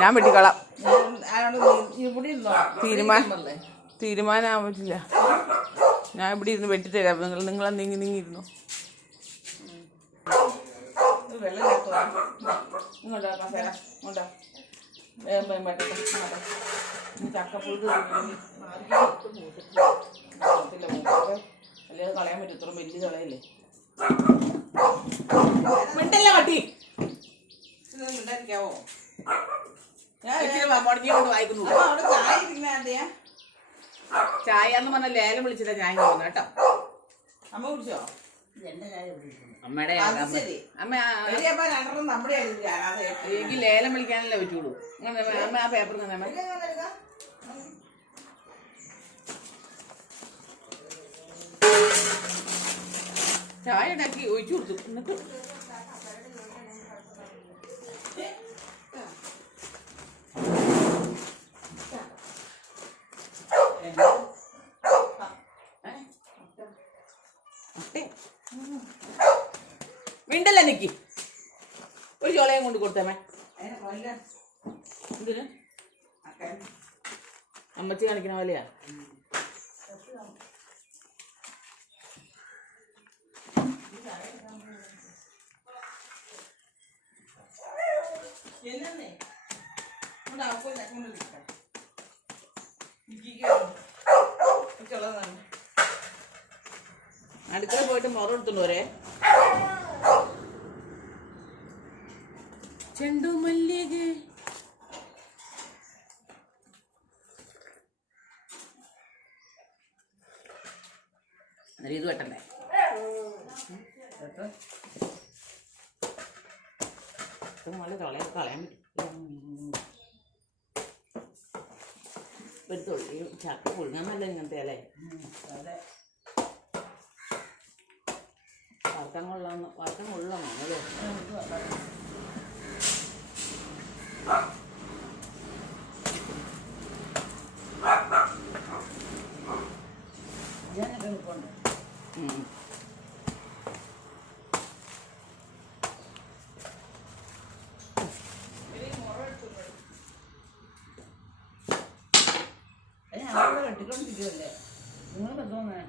ഞാൻ വെട്ടിക്കളാം. തീരുമാനം പറ്റില്ല ഞാൻ ഇവിടെ ഇരുന്ന് വെട്ടിത്തരാം. നിങ്ങൾ നിങ്ങൾ നീങ്ങി നീങ്ങിയിരുന്നു ഇരുന്നു? ചക്കപ്പുഴുക്ക് തിന്നണമെങ്കിൽ ആർക്കും ഒട്ടും മൂത്തിട്ടില്ല. മൂത്തില്ല, അല്ലേ? കളയാൻ പറ്റും ഇത്ര വലിയ കളയല്ലേ മിണ്ടല്ല പട്ടി ഞാൻ കൊണ്ട് വായിക്കുന്നു. അപ്പൊ അവിടെ ചായ ഇരിക്കുന്ന ആരുടെയാ? ചായ എന്ന് പറഞ്ഞ ലേലം വിളിച്ചിട്ടാ ചായ പോകുന്നത് കേട്ടോ. അമ്മ കുടിച്ചോ? അമ്മയുടെ. അമ്മ എനിക്ക് ലേലം വിളിക്കാനല്ലേ പറ്റുള്ളൂ. അമ്മ ആ പേപ്പർ തന്നെ അമ്മ ചായ ഉണ്ടാക്കി ഒഴിച്ചു കൊടുത്തു. എന്നിട്ട് മിണ്ടല്ല നിക്ക് ഒരു ചോളയും കൊണ്ട് കൊടുത്തമ്മേ എന്തിന് അമ്മച്ചി കാണിക്കണ പോലെയാ എന്നേ ചുളതാണ് അടുക്കള പോയിട്ട് മുറ എടുത്തുണ്ട് ഒരേ ചെണ്ടു മല്ലിക. ഇത് വെട്ടണ്ടേ? ഇത് നല്ല കളയാൻ കളയാൻ പറ്റും. എടുത്തോളൂ ഈ ചക്ക പുഴുങ്ങാൻ നല്ല ഇങ്ങനത്തെ അല്ലേ? വറുക്കാൻ കൊള്ളാന്ന് വറുക്കാൻ അല്ലേ ഉം. വെട്ടിക്കൊണ്ടിരിക്കുമല്ലേ നിങ്ങൾ എന്തോന്നേ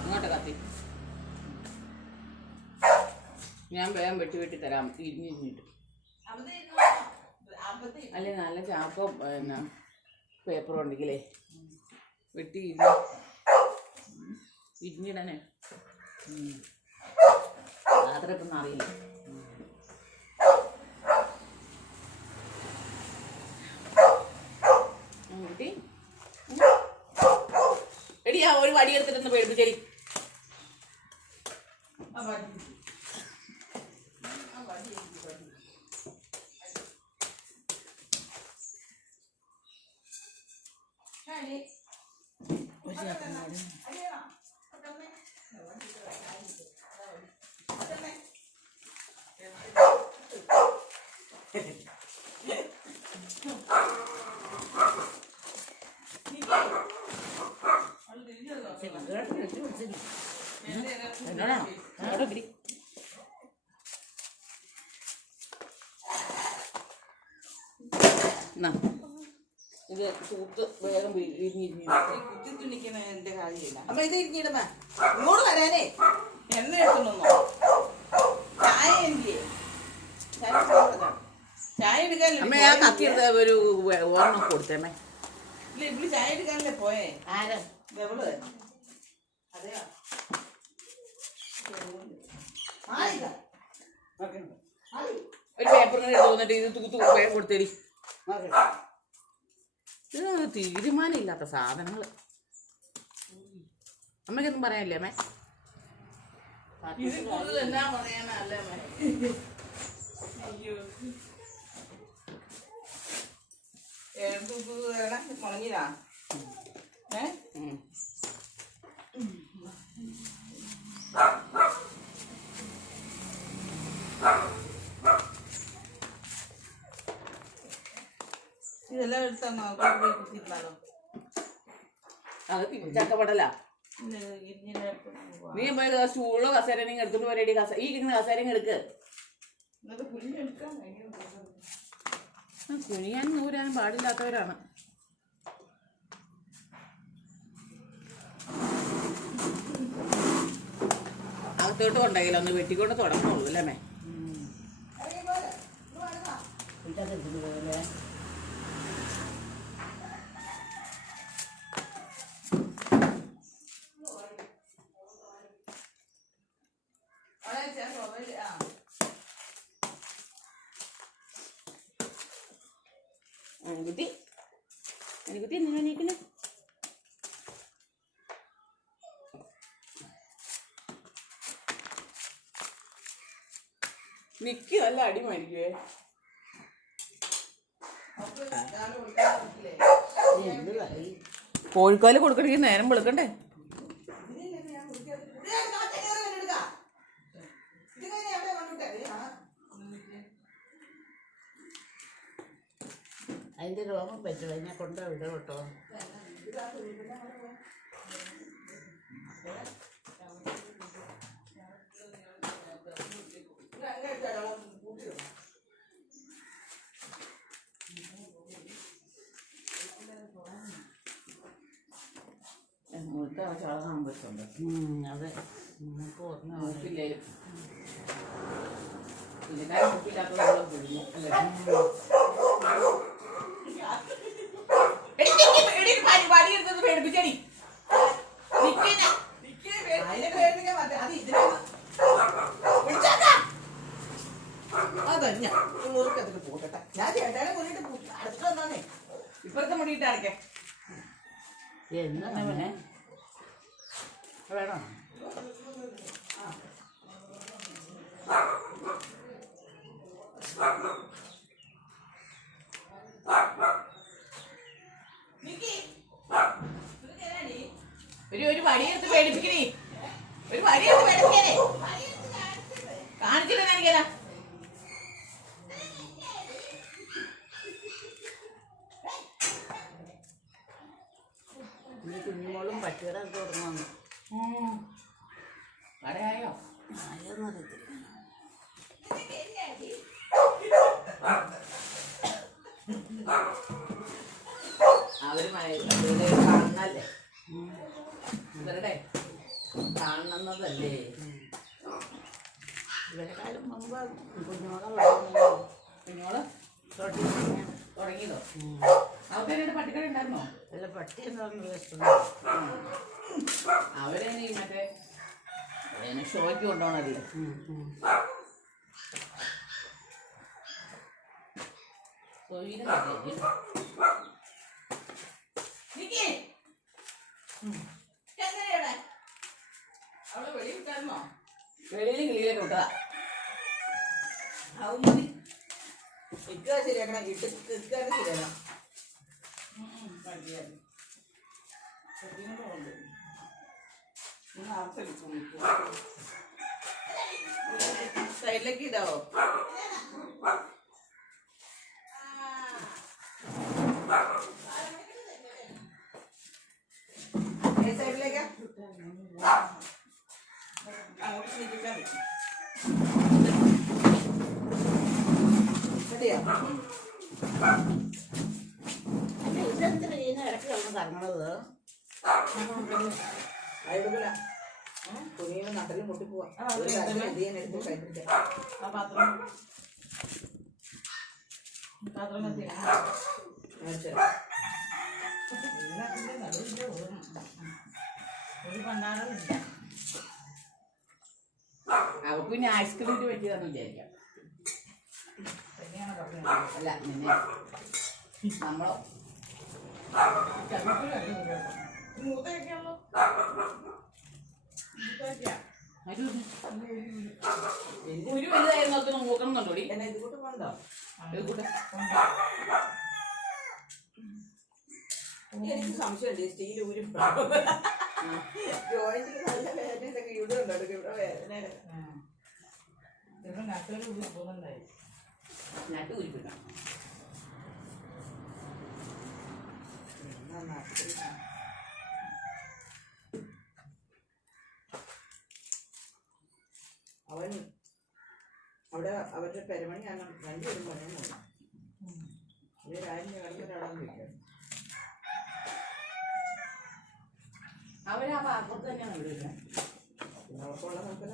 ഇങ്ങോട്ട് കത്തി ഞാൻ വേഗം വെട്ടി വെട്ടി തരാം. ഇരിഞ്ഞിട്ട് അല്ല നല്ല ചാപ്പോ പിന്നെ പേപ്പർ ഉണ്ടെങ്കിലേ. വെട്ടി ഇരിഞ്ഞിടണേ രാത്രി ഇപ്പം അറിയില്ല. ഒരു കുട്ടി എടി ആ ഒരു വടി എടുത്തിട്ടൊന്ന് പേടിപ്പിച്ചേരി എന്നോടാണോ എന്നോട് പിടി എന്നാ, ഇത് തൂത്ത് വേഗം ഇരിഞ്ഞിരിഞ്ഞു കുത്തി തുണിക്കുന്നതിന്റെ എന്റെ കാര്യമില്ല. അമ്മ ഇത് ഇരിഞ്ഞിടുന്ന ഇങ്ങോട്ട് വരാനേ. എണ്ണ എടുക്കണമെന്നോ ചായ എന്തിയെ? ചായ എടുക്കാനല്ലേ അമ്മ ആ കത്തി ഒരു ഓർമ്മ കൊടുത്തേമേ ഇല്ല ഇവിടെ ചായ എടുക്കാനല്ലേ പോയേ? ആരാ? ഇതെവൾ അതെയോ. ഒരു പേപ്പർ തോന്നിട്ട് ഇത് തൂത്ത് വേഗം കൊടുത്തേടി. തീരുമാനമില്ലാത്ത സാധനങ്ങൾ അമ്മയ്ക്കൊന്നും പറയാനില്ലേ അമ്മേ ഏ, അത് ചക്കപ്പടല നീ പോയി സ്റ്റൂളോ കസേരനെയും നിങ്ങൾ എടുത്തിട്ട് പോരേടി കസ ഈ കിട്ടുന്ന കസേരയും എടുക്ക്. കുനിയാനും നൂരാനും പാടില്ലാത്തവരാണ്. അകത്തോട്ട് കൊണ്ടെങ്കിൽ ഒന്ന് വെട്ടിക്കൊണ്ട് തുടങ്ങുള്ളൂ അല്ലേ മേ? നിക്ക് നല്ല അടി മേടിക്കുവേ അവൾക്ക് രാവിലെ കൊടുക്കാൻ പറ്റില്ലേ? കോഴിക്കാൽ കൊടുക്കണമെങ്കിൽ നേരം വെളുക്കണ്ടേ ഇതിനില്ലേ ഞാൻ കുടിക്കാതെ- ഇത് ഞാൻ കാറ്റ് കയറി വന്ന് എടുക്കാം. ഇത് കഴിഞ്ഞ് എവിടെ കൊണ്ടുവിട്ടെ? ഇത് ആ. അതിന്റെ രോമം പറ്റും അതിനെ കൊണ്ട് വിട കേട്ടോ ഇത് അങ്ങനെ ഇട്ടാലോ, കൂട്ടിയിടും. മുഴുത്ത ചാളാൻ പറ്റുന്നുണ്ട് അതെ നമുക്ക് ഓർമ്മ വരും. മൂക്കില്ലേലും പുള്ളിക്കാരൻ മൂക്കില്ലാത്തത് നമ്മൾ അല്ലേ? എടി, എടി, വടി- വടി എടുത്തത് പേടിപ്പിച്ചടി. അതന്നെ ഈ മുറുക്കത്തിൽ പോട്ടെ ഞാൻ ചേട്ടനെ കൊണ്ടിട്ട് അടുത്ത് വന്നാന്നേ ഇപ്പുറത്തെ മുടിയിട്ട് അടയ്ക്കാം എന്നാ? വേണോ? ഒരു ഒരു വടിയെടുത്ത് പേടിപ്പിക്കണേ. അവർ കാണണല്ലേ? ഇവരുടെ കാണുന്നതല്ലേ ഇവരെക്കാളും മുമ്പ് കുഞ്ഞുമോളെ വളർന്നു കുഞ്ഞോൾ തുടങ്ങിയതോ? അവരുടെ പട്ടിക്കട ഉണ്ടായിരുന്നോ? അല്ല പട്ടി എന്താണെന്ന് അവരെ മറ്റേ ഷോയ്ക്ക് കൊണ്ടുപോകണല്ലേ അവിടെ വെളിയിൽ അത് മതി. ഇക്കുക ശരിയാക്കണം ഇട്ട് ഇക്കാരെ ശരിയാക്കണം. സൈഡിലേക്ക് ഇടാവോ? കറങ്ങണത് അയൽക്കൂല തുണിയുടെ നട്ടൽ പൊട്ടിപ്പോവാ പാത്രം പാത്രം ഒരു പണ്ടാറില്ല അവർക്ക് പിന്നെ ഐസ്ക്രീമിന് പറ്റിയതെന്ന് വിചാരിക്കാം. അല്ല നിന്നെ നമ്മളോ? ഒരു വലുതായി നോക്കുന്ന മൂക്കണമെന്നുണ്ടോടി എന്നെ ഇത് കൂട്ട് കൊണ്ടോ? ഇത് കൂട്ടെ. എനിക്ക് സംശയമുണ്ട് സ്റ്റീൽ ഊരി ജോയിന്റിൽ വേദന അവൻ അവിടെ അവരുടെ പെരുമണി ഞാൻ രണ്ടുപേരും പറയാൻ പോകും ഇവരാരും കിടന്നിട്ടാണെന്ന് ചോദിക്കാം അവരാ അപ്പുറത്ത് തന്നെയാണ് നോക്കല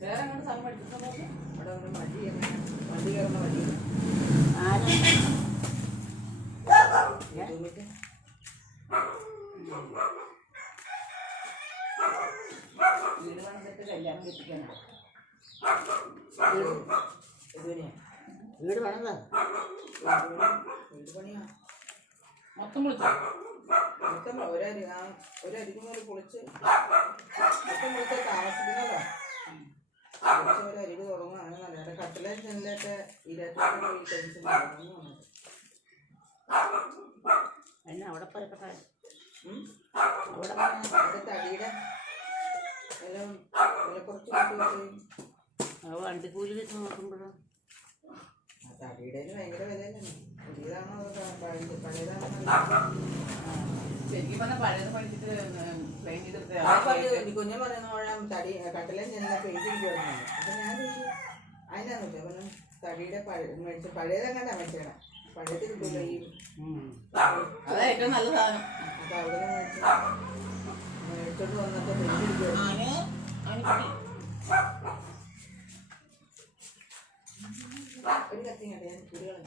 വേറെ അങ്ങോട്ട് സ്ഥലം എടുത്തിട്ട് നോക്കി അവിടെ ഒന്ന് വണ്ടി വണ്ടി കയറുന്ന വണ്ടി. വീട് പണിതിട്ട് കല്യാണം കെട്ടിക്കാനാണ് വീട് പണിതാ? വീട് പണിയാ. മൊത്തം വിളിച്ചോ? മൊത്തം ഒരരി ആ ഒരരിക്കും കൂടി പൊളിച്ച് മൊത്തം പൊളിച്ച് താമസിക്കുന്നതോ. പൊളിച്ച് ഒരരിക്ക് തുടങ്ങും അങ്ങനെ നല്ല കട്ടിലെ ചെല്ലിലൊക്കെ ഇരുപത്തി ഈ ടെൻഷൻ തുടങ്ങുന്നു എന്നെ അവിടെ തടിയുടെ എല്ലാം വണ്ടിക്കൂലി വെച്ച് നോക്കുമ്പോഴും? ആ തടിയുടെ ഭയങ്കര വിലയല്ലേ? പുതിയതാണോ പഴയതാണോ. ശരിക്കും പറഞ്ഞാൽ പഴയത് പഠിച്ചിട്ട് പ്ലെയിൻ ചെയ്തെടുത്ത ആ പറഞ്ഞു പറയുന്ന പോലെ തടി കട്ടിലെ ഞാൻ പെയിന്റ് ഇരിക്കുവായിരുന്നു അപ്പൊ ഞാൻ ചോദിച്ചു അതിനാന്ന് വെച്ചാൽ പറഞ്ഞു തടിയുടെ പഴയ മേടിച്ച പഴയതെങ്ങാണ്ടാ മേടിച്ചേടാ പഴയത് കിട്ടൂല ഈ അതാ ഏറ്റവും നല്ല സാധനം. അപ്പൊ അവിടെ നിന്ന് മേടിച്ച മേടിച്ചോണ്ട് വന്നപ്പോ പെയിന്റ് ഇരിക്കുവായിരുന്നു ഒരു കത്തി കണ്ടേ ഞാൻ കുടികളും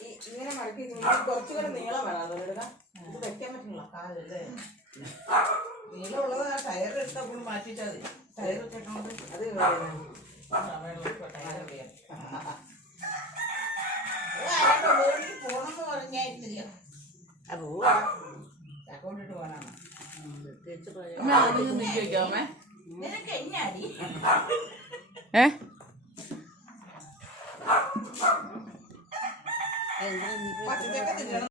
ഈ ഇങ്ങനെ മടക്കി കുറച്ചുകൂടെ നീളം വേണം അതോടെ ഇത് വെക്കാൻ പറ്റില്ല കാലല്ലേ നീളമുള്ളത് ആ ടയർ എടുത്തപ്പോൾ മാറ്റിയിട്ടാ മതി ടയർ വെച്ചേക്കണത് അത് പോണെന്ന് പറഞ്ഞായിരുന്നില്ല അക്കൗണ്ടിട്ട് പോകാനാണ് പ്രത്യേകിച്ച് അമ്മ. അതിന് നീക്കി വെക്കാമേ നിനക്ക് എന്നാടി ഏ? എന്തിനാ നീ പച്ചച്ചക്ക തിന്നണം